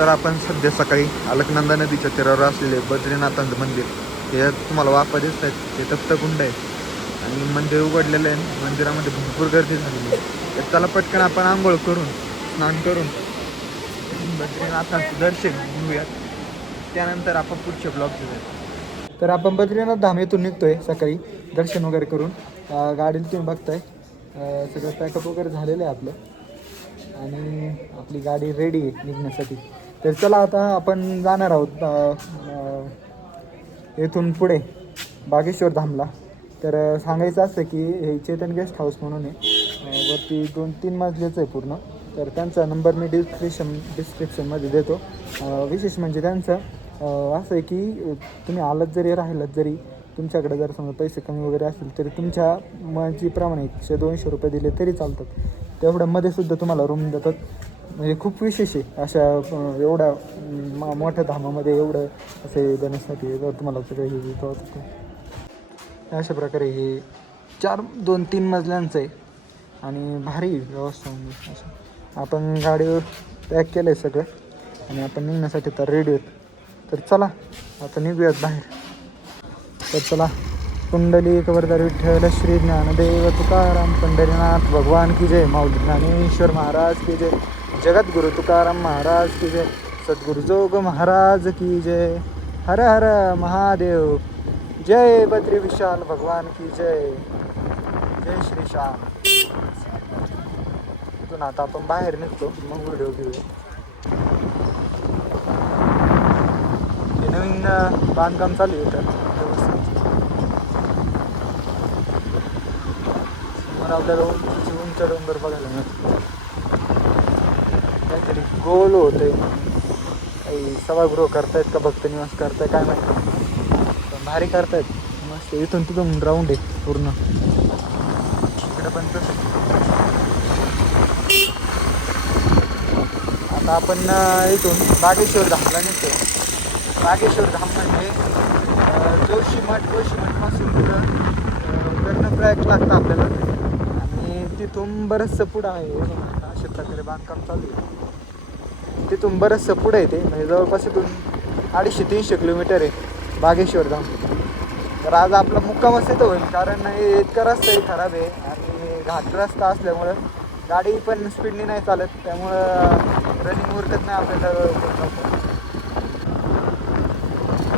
तर आपण सध्या सकाळी अलकनंदा नदीच्या तीरावर असलेले बद्रीनाथांचं मंदिर हे तुम्हाला वाफा दिसत आहेत. ते तप्तकुंड आहे आणि मंदिर उघडलेलं आहे. मंदिरामध्ये भरपूर गर्दी झालेली आहे. तर चला पटकन आपण आंघोळ करून स्नान करून बद्रीनाथांचं दर्शन घेऊयात. त्यानंतर आपण पुढचे ब्लॉग घेऊयात. तर आपण बद्रीनाथ धाम येथून निघतोय सकाळी दर्शन वगैरे करून. गाडीला तुम्ही बघताय सगळं पॅकअप वगैरे झालेलं आहे आपलं आणि आपली गाडी रेडी आहे निघण्यासाठी. तर चला आता आपण जाणार आहोत येथून पुढे बागेश्वर धामला. तर सांगायचं असतं की हे चेतन गेस्ट हाऊस म्हणून आहे, वरती 2-3 मजल्याचं आहे पूर्ण. तर त्यांचा नंबर मी डिस्क्रिप्शनमध्ये देतो. विशेष म्हणजे त्यांचं असं आहे की तुम्ही आलात जरी राहिलात जरी तुमच्याकडे जर समजा पैसे कमी वगैरे असेल तरी तुमच्या मर्जीप्रमाणे 100-200 रुपये दिले तरी चालतात. तेवढ्यामध्ये सुद्धा तुम्हाला रूम देतात. म्हणजे खूप विशेष आहे अशा एवढ्या मोठ्या धामामध्ये एवढं असे देण्यासाठी जर तुम्हाला सगळं हे होतं. अशा प्रकारे हे 2-3 मजल्यांचं आहे आणि भारी व्यवस्था म्हणजे असं. आपण गाडीवर पॅक केलं आहे सगळं आणि आपण निघण्यासाठी तर रेडी आहेत. तर चला आता निघूयात बाहेर. तर चला. कुंडलिक वरदार विठ्ठल श्री ज्ञानदेव तुकाराम पंढरीनाथ भगवान की जय. माऊली ज्ञानेश्वर महाराज की जय. जगद्गुरु तुकाराम महाराज की जय. सद्गुरु जोग महाराज की जय. हर हर महादेव. जय बद्री विशाल भगवान की जय. जय श्री श्याम. इथून आता आपण बाहेर निघतो मग व्हिडिओ घेऊया. हे नवीन बांधकाम चालू आहे तर समोर आपल्याला उंच डोंगर बघायला मिळतो. काहीतरी गोल होतंय, काही सभागृह करतायत का भक्त निवास करताय काय माहिती, पण भारी करतायत मस्त. इथून तिथून राऊंड आहे पूर्ण. इकडे पण तसं. आता आपण इथून बागेश्वर धामला निघतो. बागेश्वर धाम म्हणजे जोशीमठपासून पुढं कर्णप्रयाग लागतं आपल्याला आणि तिथून बरंचसं पुढं आहे. अशा प्रकारे बांधकाम चालू आहे. तिथून बरंचसं पुढं आहे ते, म्हणजे जवळपास इथून 250-300 किलोमीटर आहे बागेश्वर धाम. तर आज आपला मुक्कामच इथं होईल कारण हे इतका रस्ताही खराब आहे आणि घाट रस्ता असल्यामुळं गाडी पण स्पीडनी नाही चालत, त्यामुळं रनिंग उरकत नाही आपल्याला.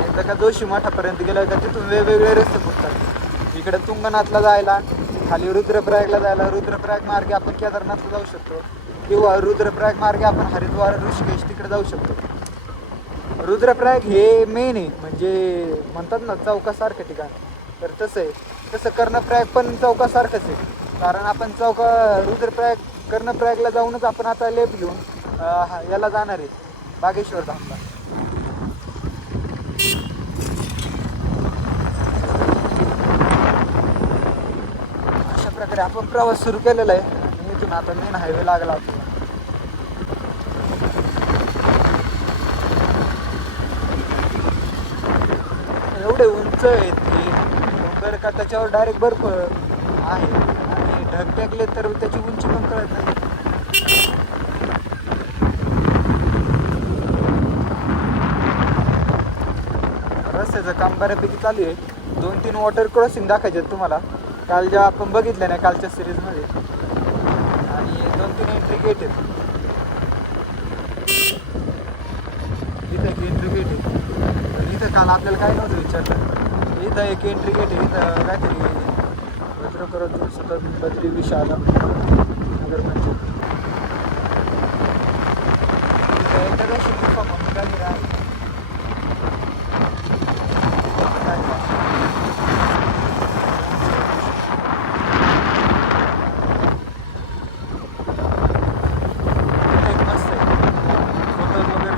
एकदा का जोशी मठापर्यंत गेलं का तिथून वेगवेगळे रस्ते फुटतात. इकडे तुंगनाथला जायला, खाली रुद्रप्रयागला जायला रुद्रप्रयाग मार्गे आपण केदारनाथला जाऊ शकतो किंवा रुद्रप्रयाग मार्गे आपण हरिद्वार ऋषिकेश तिकडे जाऊ शकतो. रुद्रप्रयाग हे मेन आहे, म्हणजे म्हणतात ना चौकासारखं ठिकाण. तर तसं आहे. तसं कर्णप्रयाग पण चौकासारखंच आहे, कारण आपण कर्णप्रयागला जाऊनच आपण आता लेफ्ट घेऊन याला जाणार आहे बागेश्वर धामला. अशा प्रकारे आपण प्रवास सुरू केलेला आहे आणि इथून आता मेन हायवे लागला आपल्याला. एवढे उंच आहेत ते डोंगर का त्याच्यावर डायरेक्ट बर्फ आहे आणि ढग टेकले तर त्याची उंची पण कळत नाही. रस्त्याचं काम बऱ्यापैकी चालू आहे. 2-3 वॉटर क्रॉसिंग दाखवायचे आहेत तुम्हाला काल जेव्हा आपण बघितलं नाही कालच्या सिरीजमध्ये. आणि 2-3 एंट्री गेट आहेत. इथं एक एंट्री गेट आहे. इथं काल आपल्याला काय नव्हतं विचारलं. इथं एक एंट्री गेट आहे. इथं काहीतरी वज्र करत सतत बद्री विशाल नगर पंचायत. इथं एकादशी गुफा म्हणून काही राहिली.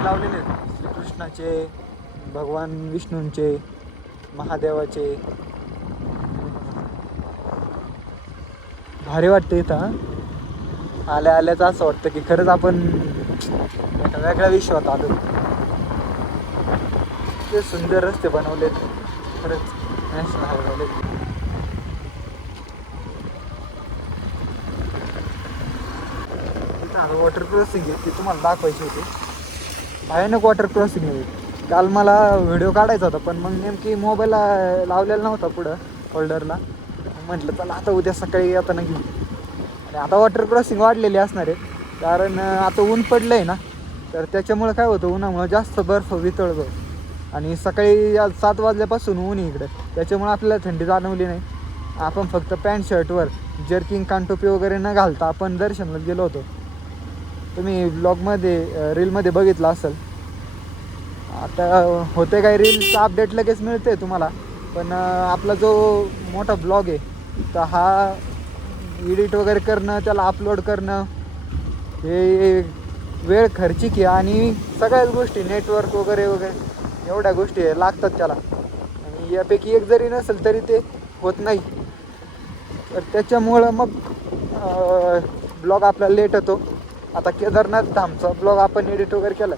लावलेले श्रीकृष्णाचे, भगवान विष्णूंचे, महादेवाचे. भारी वाटतं इथं. आल्याच असं वाटतं की खरंच आपण एका वेगळ्या विश्वात आलो. ते सुंदर रस्ते बनवलेत खरंच. National highway. इथं वॉटर क्रॉसिंग आहे ती तुम्हाला दाखवायची होती. भयानक वॉटर क्रॉसिंग आहे. काल मला व्हिडिओ काढायचा होता पण मग नेमकी मोबाईल लावलेला नव्हता पुढं होल्डरला. म्हटलं चला आता उद्या सकाळी येताना घेऊ. आणि आता वॉटर क्रॉसिंग वाढलेली असणार आहे कारण आता ऊन पडलं आहे ना, तर त्याच्यामुळं काय होतं, उन्हामुळं जास्त बर्फ वितळतो. आणि सकाळी 7 वाजल्यापासून ऊन आहे इकडं, त्याच्यामुळं आपल्याला थंडी जाणवली नाही. आपण फक्त पॅन्ट शर्टवर जर्किंग कानटोपी वगैरे न घालता आपण दर्शनाला गेलो होतो. तुम्ही ब्लॉगमध्ये रीलमध्ये बघितलं असेल. आता होते काय, रीलचा अपडेट लगेच मिळते तुम्हाला, पण आपला जो मोठा ब्लॉग आहे तर हा एडिट वगैरे करणं, त्याला अपलोड करणं हे वेळ खर्चिक आहे. आणि सगळ्याच गोष्टी नेटवर्क वगैरे वगैरे एवढ्या गोष्टी लागतात त्याला. आणि यापैकी एक जरी नसेल तरी ते होत नाही. तर त्याच्यामुळं मग ब्लॉग आपला लेट होतो. आता केदारनाथ धामचा ब्लॉग आपण एडिट वगैरे केला.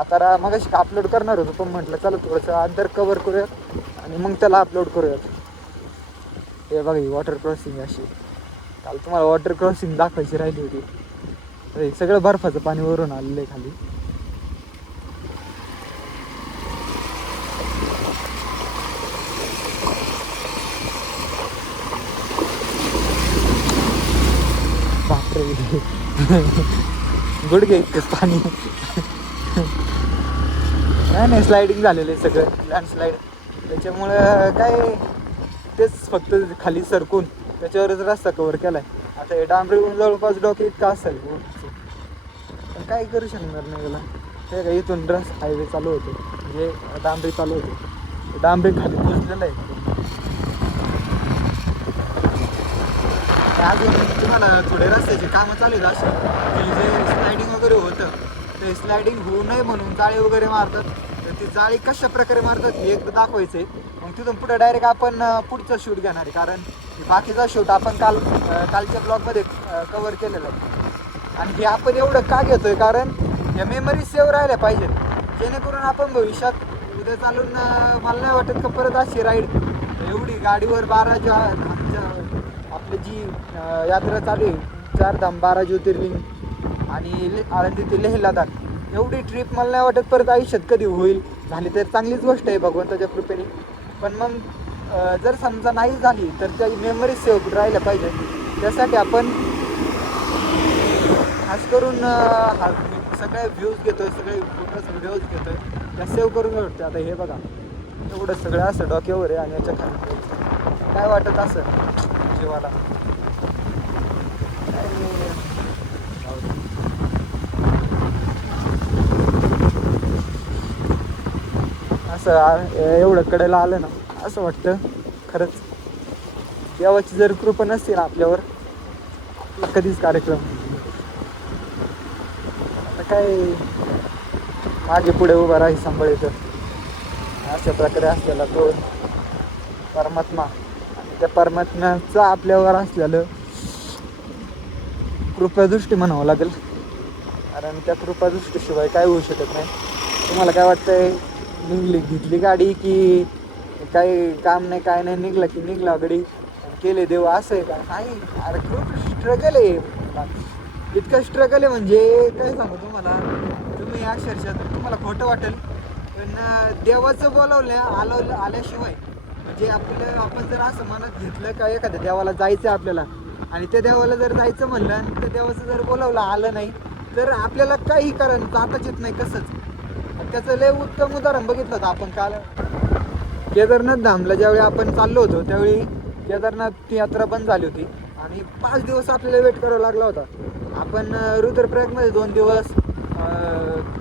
आता मगाशी अपलोड करणार होतो पण म्हटलं चला थोडंसं अंदर कवर करूयात आणि मग त्याला अपलोड करूयात. हे बघा ही वॉटर क्रॉसिंग अशी. काल तुम्हाला वॉटर क्रॉसिंग दाखवायची राहिली होती. सगळं बर्फाचं पाणी वरून आलेलं आहे खाली. बापरे गुडघे इतकंच पाणी. नाही स्लायडिंग झालेलं आहे सगळं, लँडस्लाईड. त्याच्यामुळं काय तेच फक्त खाली सरकून त्याच्यावरच रस्ता कवर केला आहे. आता हे डांबरी जवळपास डोके इतका असेल पण काय करू शकणार नाही त्याला. ते काय इथून हायवे चालू होते, म्हणजे डांबरी चालू होते, डांबरी खाली पोचलेलं आहे. अजून तुम्हाला थोडे रस्त्याचे कामं चालू आहेत असे की जे स्लायडिंग वगैरे होतं ते स्लायडिंग होऊ नये म्हणून जाळी वगैरे मारतात. तर ती जाळी कशा प्रकारे मारतात हे एकदा दाखवायचं आहे. मग तिथून पुढे डायरेक्ट आपण पुढचं शूट घेणार आहे, कारण बाकीचा शूट आपण कालच्या ब्लॉगमध्ये कवर केलेला आहे. आणि हे आपण एवढं का घेतो आहे, कारण या मेमरीज सेव्ह राहिल्या पाहिजेत, जेणेकरून आपण भविष्यात उद्या चालून मला नाही वाटत का परत अशी राईड एवढी गाडीवर 12 आपली जी यात्रा चालू आहे 4 धाम 12 ज्योतिर्लिंग आणि आळंदी ते लेह लडाख, एवढी ट्रिप मला नाही वाटत परत आयुष्यात कधी होईल. झाली तर चांगलीच गोष्ट आहे भगवंताच्या कृपेने, पण मग जर समजा नाही झाली तर त्या मेमरीज सेव्ह राहिल्या पाहिजे. त्यासाठी आपण खास करून सगळे व्ह्यूज घेतोय, सगळे फोटोज व्हिडिओज घेतोय, त्या सेव्ह करून वाटतं. आता हे बघा एवढं सगळं असं डोक्यावर आहे आणि याच्या खाली काय वाटत असं जीवाला. असं एवढं कडेला आलं ना असं वाटतं खरंच देवाची जर कृपा नसते ना आपल्यावर, आपला कधीच कार्यक्रम. आता काय मागे पुढे उभा राही सांभाळायचं, अशा प्रकारे असलेला तो परमात्मा आणि त्या परमात्म्याचं आपल्यावर असलेलं कृपादृष्टी म्हणावं लागेल, कारण त्या कृपादृष्टीशिवाय काय होऊ शकत नाही. तुम्हाला काय वाटतंय, घेतली गाडी की काही काम नाही काय नाही, निघला की निघला गडी केले देव असं आहे का? नाही, अरे खूप स्ट्रगल आहे, इतकं स्ट्रगल आहे म्हणजे काय सांगू तुम्हाला. तुम्ही अक्षरशः तुम्हाला खोटं वाटेल पण देवाचं आल्याशिवाय म्हणजे आपण जर असं मनात घेतलं का एखाद्या देवाला जायचं आपल्याला आणि त्या देवाला जर जायचं म्हणलं आणि त्या देवाचं जर बोलावलं आलं नाही तर आपल्याला काही कारण जाताच येत नाही कसंच. त्याचं लय उत्तम उदाहरण बघितलं होतं आपण काल केदारनाथ धामला. ज्यावेळी आपण चाललो होतो त्यावेळी केदारनाथ यात्रा बंद झाली होती आणि 5 दिवस आपल्याला वेट करावा लागला होता. आपण रुद्रप्रयागमध्ये 2 दिवस,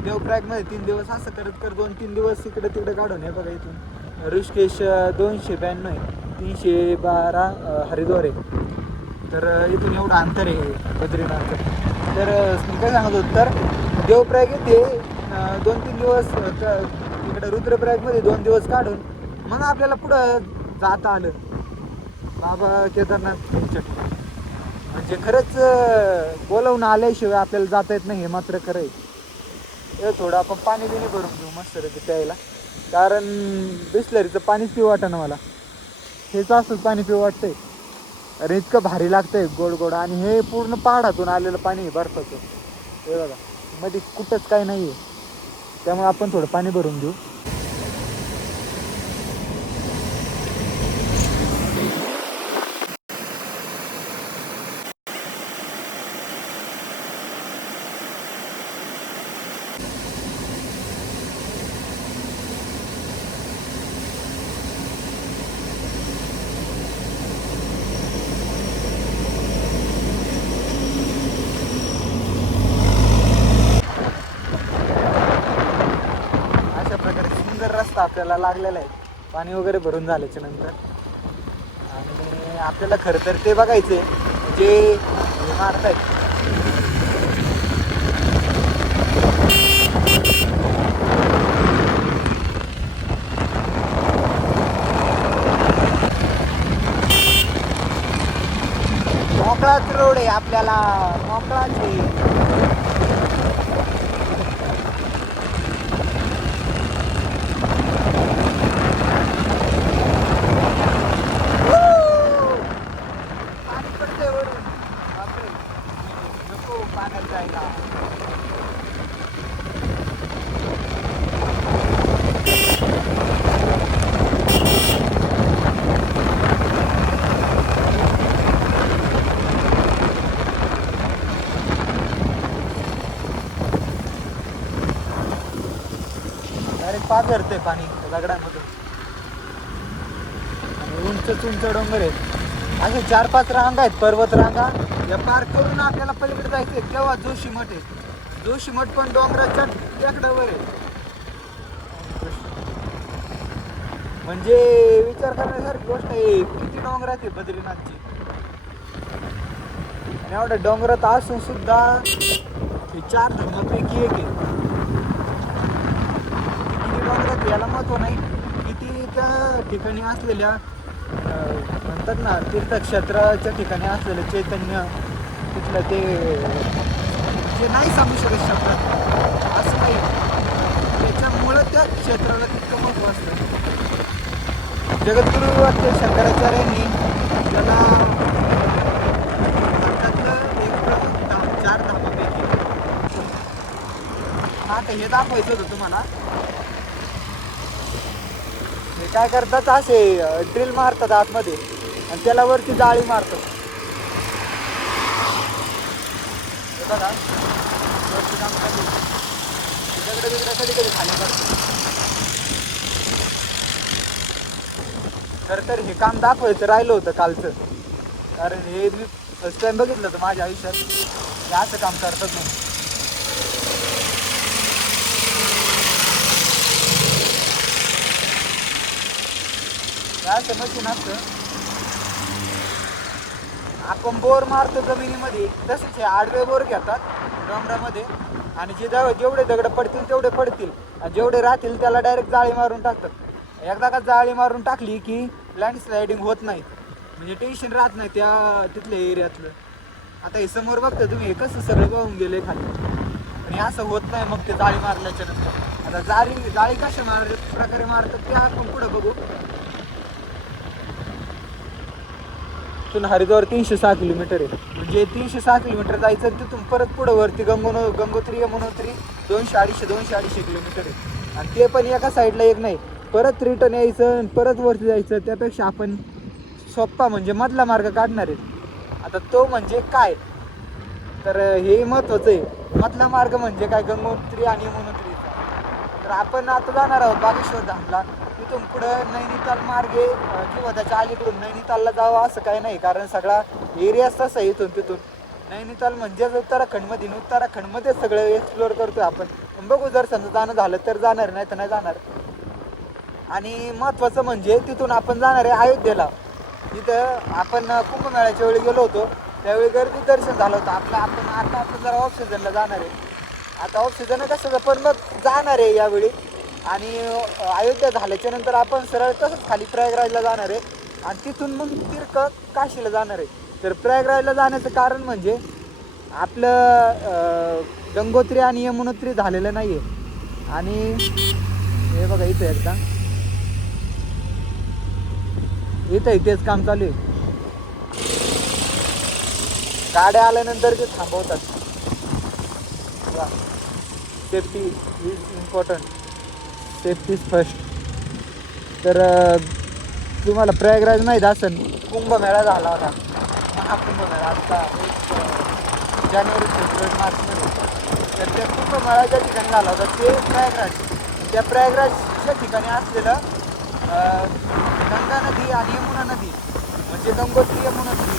देवप्रयागमध्ये 3 दिवस, असं करत कर 2-3 दिवस इकडे तिकडे काढून. हे बघा इथून ऋषिकेश 292 आहे, 312 हरिद्वार आहे, तर इथून एवढं अंतर आहे बद्रीनाथ. तर मी काय सांगत होतो, तर देवप्रयाग येथे 2-3 दिवस इकडे रुद्रप्रयागमध्ये 2 दिवस काढून मग आपल्याला पुढं जाता आलं बाबा केदारनाथ यांच्या. म्हणजे खरंच बोलवून आल्याशिवाय आपल्याला जाता येत नाही, हे मात्र खरं आहे. थोडं आपण पाणी बिणी भरून घेऊ मस्त रे प्यायला, कारण बिस्लरीचं पाणीच पिऊ वाटतं मला, हेच असंच पाणी पिऊ वाटतंय. अरे इतकं भारी लागतंय गोड गोड. आणि हे पूर्ण पहाडातून आलेलं पाणी आहे बर्फाचं. हे बघा मध्ये कुठंच काही नाही आहे, त्यामुळे आपण थोडं पाणी भरून घेऊ. रस्ता आपल्याला लागलेला आहे पाणी वगैरे भरून झाल्याच्या नंतर. आणि आपल्याला खरं तर ते बघायचे जे मारतायत मोकळाच रोड आहे आपल्याला, मोकळाच आहे. डायरेक्ट पाझरते पाणी दगडांमधून. उंच उंच डोंगर आहेत, असे 4-5 रांगा आहेत, पर्वत रांगा. या पार करून आपल्याला पलीकडे जायचंय तेव्हा जोशीमठ आहे. जोशीमठ पण डोंगराच्या टेकडावर आहे. म्हणजे विचार करण्यासारखी गोष्ट आहे, किती डोंगरात आहे बद्रीनाथची. आणि एवढ्या डोंगरात असून सुद्धा 4 धर्मापैकी एक आहे. डोंगरात याला महत्व नाही, किती त्या ठिकाणी असलेल्या म्हणतात ना तीर्थक्षेत्राच्या ठिकाणी असलेलं चैतन्य तिथलं ते नाही सांगू शकत शब्दात असं काही. त्याच्यामुळं त्या क्षेत्राला तितकं महत्व असतं. जगद्गुरू वाटते शंकराचार्यांनी त्याला भारतातलं एक 4 धामापैकी. आता हे दाखवायचं होतं तुम्हाला. हे काय करतात, असे ड्रिल मारतात आतमध्ये आणि त्याला वरती जाळी मारतात. हे बघा वरती काम करतात, दगड बिगड कधी कधी खाली करतात. खरं तर हे काम दाखवायचं राहिलं होतं कालचं, कारण हे मी फर्स्ट टाइम बघितलं होतं माझ्या आयुष्यात हे असं काम करतात म्हणून. असं मशीन असतं, आपण बोर मारतो जमिनीमध्ये तसेच हे आडवे बोर घेतात डोंगरामध्ये आणि जेवढे दगड पडतील तेवढे पडतील आणि जेवढे राहतील त्याला डायरेक्ट जाळी मारून टाकतात. एकदा का जाळी मारून टाकली की लँडस्लायडिंग होत नाही, म्हणजे टेन्शन राहत नाही त्या तिथल्या एरियातलं. आता हे समोर बघता तुम्ही, हे कसं सगळं वाहून गेले खाली आणि असं होत नाही मग ते जाळी मारल्याच्या नंतर. आता जाळी कशा प्रकारे मारतात ते आपण पुढे बघू. तिथून हरिद्वार 306 किलोमीटर आहे, म्हणजे 306 किलोमीटर जायचं. तिथून परत पुढं वरती गंगोत्री यमुनोत्री 200-250 किलोमीटर आहे. आणि ते पण एका साईडला एक नाही, परत रिटर्न यायचं आणि परत वरती जायचं. त्यापेक्षा आपण सोप्पा म्हणजे मधला मार्ग काढणार आहे. आता तो म्हणजे काय, तर हे महत्त्वाचं आहे. मधला मार्ग म्हणजे काय, गंगोत्री आणि यमुनोत्रीचा. तर आपण आता जाणार आहोत बागेश्वर धामला. तिथून पुढं नैनिताल मार्गे किंवा त्याच्या अलीकडून नैनितालला जावं असं काही नाही, कारण सगळा एरियाच तसा आहे. तिथून नैनिताल म्हणजेच उत्तराखंडमध्ये, उत्तराखंडमध्ये सगळं एक्सप्लोअर करतोय आपण. बघू, जर समजा जाणं झालं तर जाणार, नाही तर नाही जाणार. आणि महत्त्वाचं म्हणजे तिथून आपण जाणार आहे अयोध्येला. तिथं आपण कुंभमेळ्याच्या वेळी गेलो होतो, त्यावेळी गर्दी दर्शन झालं होतं आपलं. आता आपण जरा ऑफ सीझनला जाणार आहे. आता ऑफ सीझन कसं पण मग जाणार आहे यावेळी. आणि अयोध्या झाल्याच्या नंतर आपण सरळ तसंच खाली प्रयागराजला जाणार आहे आणि तिथून मग काशीला जाणार आहे. तर प्रयागराजला जाण्याचं कारण म्हणजे आपलं गंगोत्री आणि यमुनोत्री झालेलं नाही आहे. आणि हे बघा इथं एकदा इथेच काम चालू आहे. गाड्या आल्यानंतर ते थांबवतात. Safety is important, safety is first. तर तुम्हाला प्रयागराज माहीत असेल, कुंभमेळा झाला होता, महाकुंभमेळा आत्ता जानेवारी फेब्रुवारी मार्चमध्ये. तर त्या कुंभमेळा ज्या ठिकाणी झाला होता ते प्रयागराज. त्या प्रयागराजच्या ठिकाणी असलेलं गंगा नदी आणि यमुना नदी म्हणजे गंगोत्री यमुना नदी,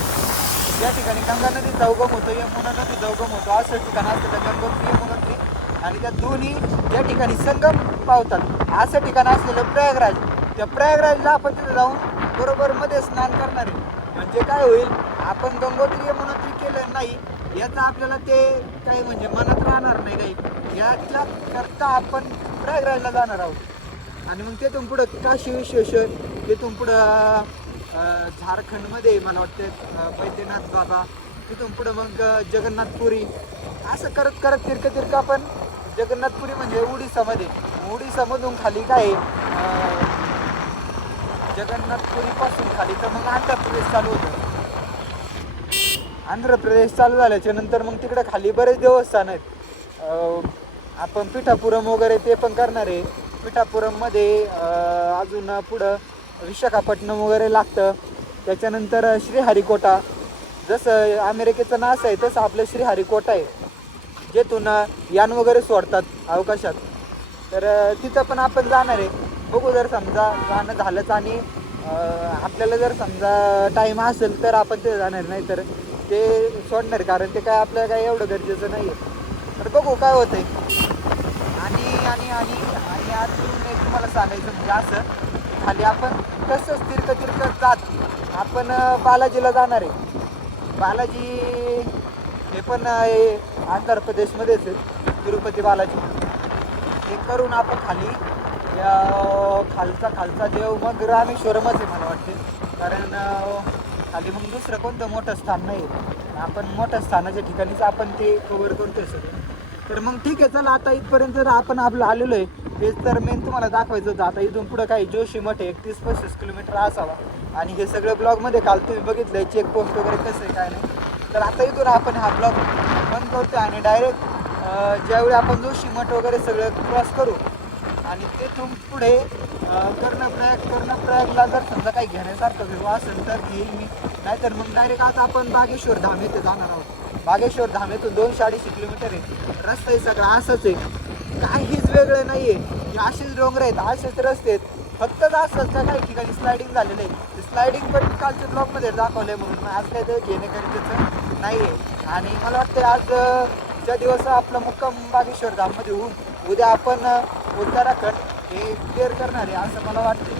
ज्या ठिकाणी गंगा नदीचा उगम होतो, यमुना नदीचा उगम होतो, असं ठिकाण असलेलं गंगोत्री यमुना नदी आणि त्या दोन्ही ज्या ठिकाणी संगम पावतात असं ठिकाण असलेलं प्रयागराज. त्या प्रयागराजला आपण तिथे जाऊन बरोबर मध्ये स्नान करणार आहे. म्हणजे काय होईल, आपण गंगोत्री यमुनोत्री केलं नाही याचा आपल्याला ते काही म्हणजे मनात राहणार नाही काही, याच्या करता आपण प्रयागराजला जाणार आहोत. आणि मग तिथून पुढं काशी विश्वेश्वर, तिथून पुढं झारखंडमध्ये मला वाटतं बैद्यनाथ बाबा, तिथून पुढं मग जगन्नाथपुरी, असं करत करत तिरकं आपण जगन्नाथपुरी म्हणजे उडीसामध्ये, उडीसामधून खाली काय जगन्नाथपुरीपासून खाली तर मग आंध्र प्रदेश चालू होतं. आंध्र प्रदेश चालू झाल्याच्या नंतर मग तिकडे खाली बरेच देवस्थान आहेत. आपण पिठापुरम वगैरे ते पण करणार आहे. पिठापुरममध्ये अजून पुढं विशाखापट्टणम वगैरे लागतं. त्याच्यानंतर श्रीहरिकोटा, जसं अमेरिकेचं नासा आहे तसं आपलं श्रीहरिकोटा आहे, जेथून यान वगैरे सोडतात अवकाशात. तर तिथं पण आपण जाणार आहे. बघू, जर समजा जाणं झालंच आणि आपल्याला जर समजा टाईम असेल तर आपण ते जाणार, नाही तर ते सोडणार, कारण ते काय आपल्याला काय एवढं गरजेचं नाही आहे. तर बघू काय होतं आहे. आणि आणि आणि आणि अजून एक तुम्हाला सांगायचं म्हणजे असं, खाली आपण तसंच तिरकं जात आपण बालाजीला जाणार आहे. बालाजी हे पण आंध्र प्रदेशमध्येच आहे, तिरुपती बालाजी. हे करून आपण खाली खालचा देव मग रामेश्वरमच आहे मला वाटते, कारण खाली मग दुसरं कोणतं मोठं स्थान नाही. आपण मोठ्या स्थानाच्या ठिकाणीच आपण ते कव्हर करतोय सगळं. तर मग ठीक आहे, चला आता इथपर्यंत जर आपण आपलं आलेलो आहे, तेच तर मेन तुम्हाला दाखवायचं होतं. आता इथून पुढं काही जोशी मठ 31-35 किलोमीटर असावा, आणि हे सगळं ब्लॉगमध्ये काल तुम्ही बघितलं आहे चेकपोस्ट वगैरे कसं आहे काय नाही. तर आता इथून आपण हा ब्लॉग बंद करतो आणि डायरेक्ट ज्यावेळी आपण जोशी मठ वगैरे सगळं क्रॉस करू आणि तेथून पुढे कर्णप्रयागला जर समजा काही घेण्यासारखं व्ह्यू असेल तर घेईल मी, नाहीतर मग डायरेक्ट आता आपण बागेश्वर धाम येथे जाणार आहोत. बागेश्वर धामेतून 280 किलोमीटर आहे. रस्ता हे सगळं असंच आहे, काहीच वेगळं नाही आहे. असेच डोंगर आहेत, असेच रस्ते आहेत, फक्त असंच त्या काही ठिकाणी स्लायडिंग झालेलं आहे. स्लायडिंग पण मी कालच्या ब्लॉगमध्ये दाखवलं आहे, म्हणून आज काही ते घेणे गरजेचं नाही आहे. आणि मला वाटतं आज ज्या दिवस आपला मुक्काम बागेश्वर धाममध्ये होऊन उद्या आपण उत्तराखंड हे क्लिअर करणार आहे असं मला वाटतं.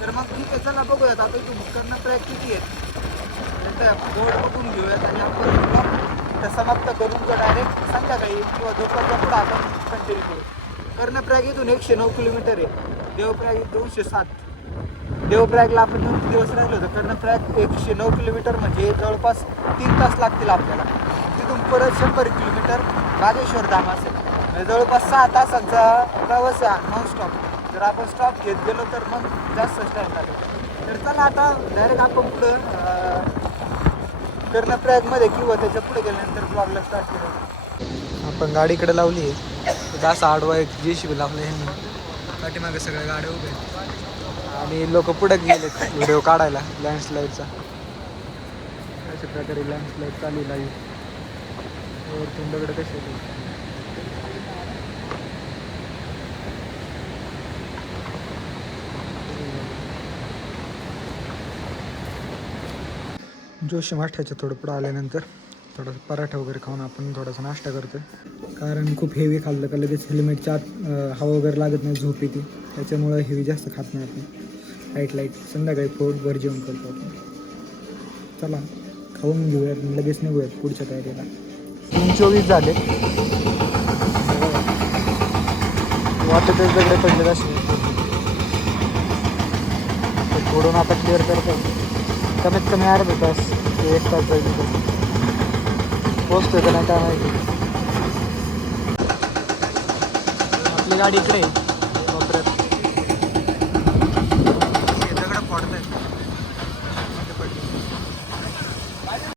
तर मग ठीक आहे, चला बघूयात आता इथून कर्णप्रयाग किती आहेत बोर्ड बघून घेऊयात आणि आपण ब्लॉग समाप्त करून जर डायरेक्ट संध्याकाळी किंवा दुपारच्या पुढं आपण कंटिन्यू करू. कर्णप्रयाग इथून 109 किलोमीटर आहे, देवप्रयाग 207. देवप्रयागला आपण 2 दिवस राहिलो होतो. कर्णप्रयाग 109 किलोमीटर म्हणजे जवळपास 3 तास लागतील आपल्याला. तिथून परत 100 किलोमीटर बागेश्वर धाम असेल, म्हणजे जवळपास 6 तासांचा प्रवास आहे नॉनस्टॉप. जर आपण स्टॉप घेत गेलो तर मग जास्तच टाईम लागेल. तर चला आता डायरेक्ट आपण पुढं कर्णप्रयागमध्ये किंवा त्याच्या पुढे गेल्यानंतर ब्लॉगला स्टार्ट केलं. आपण गाडीकडे लावली आहे, असा आडवा एक JCB लावलं आहे, पाठीमागे सगळ्या गाड्या उभ्या आहेत आणि लोक पुढे गेले व्हिडिओ काढायला लँडस्लाईडचा. अशा प्रकारे लँडस्लाईड चालू लाईव्ह तुमच्याकडे कसे होते. जोशी मठाच्या थोडं पुढं आल्यानंतर थोडासा पराठा वगैरे खाऊन आपण थोडासा नाश्ता करतो आहे, कारण खूप हेवी खाल्लं का लगेच हेल्मेटच्या आत हवा वगैरे लागत नाही, झोप येते, त्याच्यामुळं हेवी जास्त खात नाही आपण. लाईट संध्याकाळी पोटभर जेवण करतो आपण. चला खाऊन घेऊयात, लगेच निघूयात पुढच्या तयारीला. 3:24 झाले, वाटत दगडे पडले असे थोडून आता क्लिअर करतो. कमीत कमी अर्धा तास ते 1 तास जाईल, पोचतोय का नाही काय माहिती. आपली गाडी इकडे आहे.